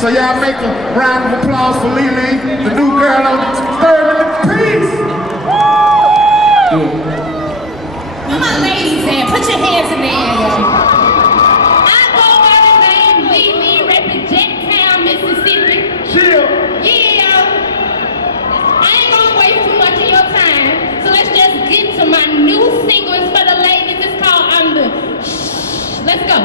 So y'all make a round of applause for Lily, the new girl on Disturbing the Peace. Where my ladies at? Put your hands in the air. I go by the name Lily, represent town, Mississippi. Chill. Yeah. I ain't gonna waste too much of your time. So let's just get to my new single. It's for the ladies. It's called I'm the Shh. Let's go.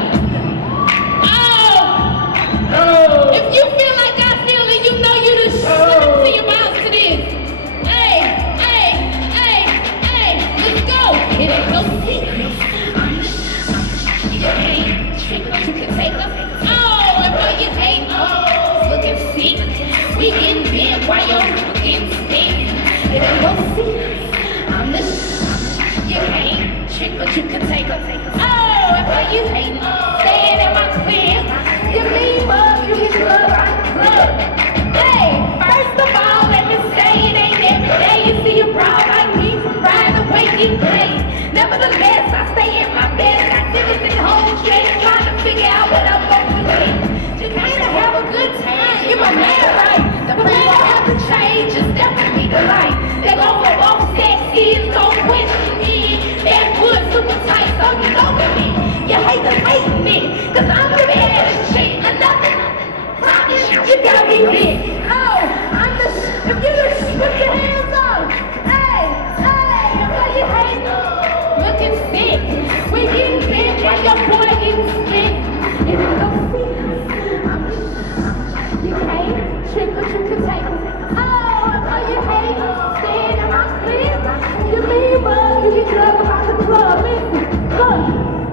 If you feel like I feel it, you know you the shit to your mouth to this. Hey, hey, hey, hey, let's go. It ain't no secret. You can't trick, but you can take us. Oh, and boy, you hate us. Looking sick. We getting big while you're looking sick. It ain't no secret. I'm the You can't trick, but you can take us. Oh, and boy, you hate us. Staying in my crib. You mean love, you get love out the club. Hey, first of all, let me say it ain't every day you see a broad like me from riding away getting paid. Nevertheless, I stay in my bed, got niggas in home straight, trying to figure out what I'm gonna do. Just trying to have a good time, you my man right. The plan don't have to change, just definitely the light. They gon' go all sexy, it's gon' question me. That wood super tight, so you know with me. You hate to hate me, cause I'm the baddest chick. You got me big. Oh, I'm the if you just put your hands up. Hey, hey, what you hate? Looking sick. We getting big while your boy getting sick. It ain't no secret. You can't trick what you can take. Oh, what you hate? Staying in my crib. You mean bug, you get drunk about the club. Listen, look,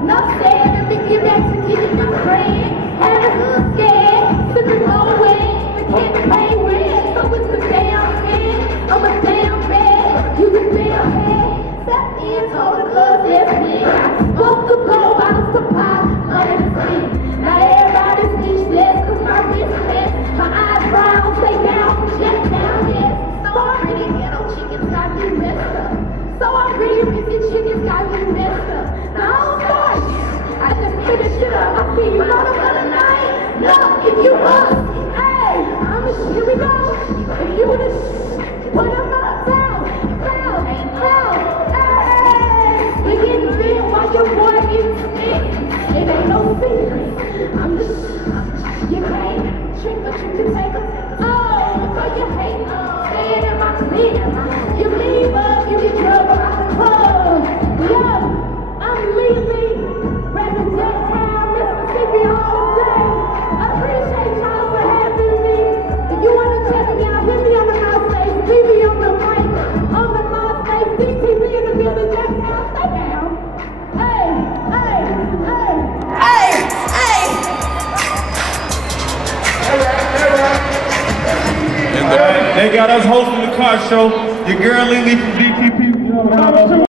no saying, let me get back to getting my friend. Have a good scared, sipping low way. We can't pay rent, so it's the damn head. I'm a damn bad, you the damn head. Step in, told the club, let's win. I spoke the blow, bottles to pop, under the seat. Now everybody's speechless, cause my wrist fast. My eyes brown, stay down, jet down, yes. So I'm pretty ghetto chickens got me messed up. So I'm pretty risky chickens got me messed up. Now I'm sorry, I just finish it up. I see you on another night. Look, if you want, hey, here we go. If you wanna put them up, down, hey, we getting big while your boy getting sick. It ain't no secret. I'm just, you can't trick, but you can take them. Oh, so you hate, staying in my crib. You leave up, you get drunk around the club. Yeah, I'm leaving, represent town, Mississippi all day. I appreciate y'all for having me. If you want to check me out, hit me on the MySpace, leave me on the mic, on the MySpace, DTV in the building, Jacktown, stay down. Hey, hey, hey, hey, hey. They got us hosting the car show. Your girl Lily from DTP.